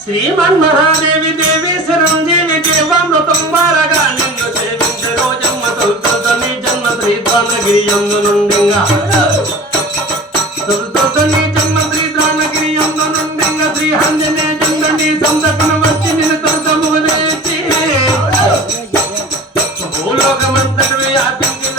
శ్రీమన్మహాదేవి దేవేశ్వరం దేవి దేవామృతం వారగా నిన్ను సేవించే రోజమ్మ తొలుతొని జన్మ శ్రీద్వానగిరియందు నుండింగా తొలుతొని జన్మ శ్రీద్వానగిరియందు నుండింగా శ్రీ హంజనే జంగండి సందర్భన వచ్చి నిన్ను తొలుతముగదేచి భూలోకమంతటి వ్యాపించిన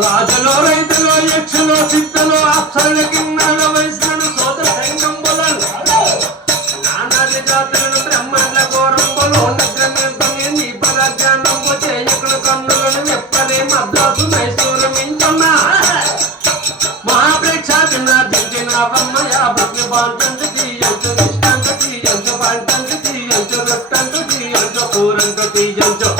రాజులో రైతులో యక్షులో సిద్ధలో అప్సరణ కిన్నర వయసులను సోదర సైన్యంబులను నానాది జాతులను బ్రహ్మాండ ఘోరంబులు నగ్రనిర్భంగి దీపరాజ్యానంబు చేయకులు కన్నులను వెప్పలే మద్రాసు మైసూరు మించున్న మహాప్రేక్షాదినార్జించిన బొమ్మయ భక్తి బాంటంటు తీయంచు నిష్టంటు తీయంచు బాంటంటు తీయంచు రొట్టంటు తీయంచు కూరంటు తీయంచు